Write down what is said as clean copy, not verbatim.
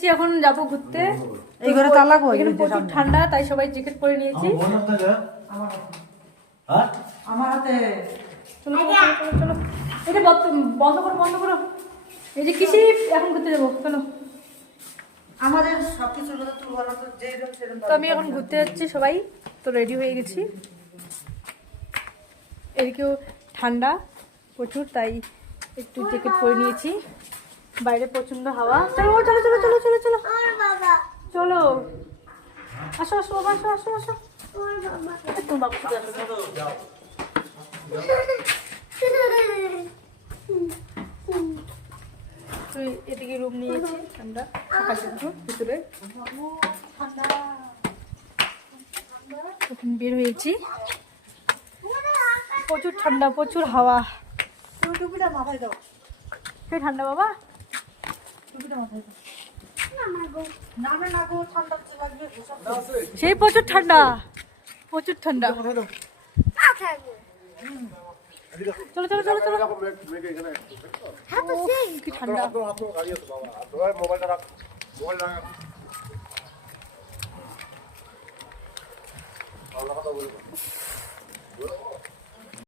এখন যাবো ঘুরতে। এই ঘরে তালা কই? এখানে প্রচুর ঠান্ডা, তাই সবাই জ্যাকেট পরে নিয়েছি। আমার হাতে চলো চলো চলো চলো, এটা বন্ধ করো বন্ধ করো। এই যে কিসি এখন ঘুরতে যাবো, চলো। আমাদের সবকিছু যে তো আমি এখন ঘুরতে যাচ্ছি, সবাই তো রেডি হয়ে গেছি। এদিকেও ঠান্ডা প্রচুর, তাই একটু জ্যাকেট পরে নিয়েছি। বাইরে প্রচন্ড হাওয়া। চলো চলো চলো চলো চলো চলো চলো, আসো আসো বাবা, আসো আসো আসো। তোমার বাবা শুধু আসো। তো এদিকে রুম নিয়েছি আমরা থাকার জন্য ভিতরে। এখন বের হয়েছি, প্রচুর ঠান্ডা প্রচুর হাওয়া। টুপিটা মাথায় দাও, সেই ঠান্ডা বাবা, টুপিটা মাথায় দাও। নামে না গো, ঠান্ডা লাগবে। সেই প্রচুর ঠান্ডা প্রচুর ঠান্ডা। চলো চলো চলো চলো, কি ঠান্ডা।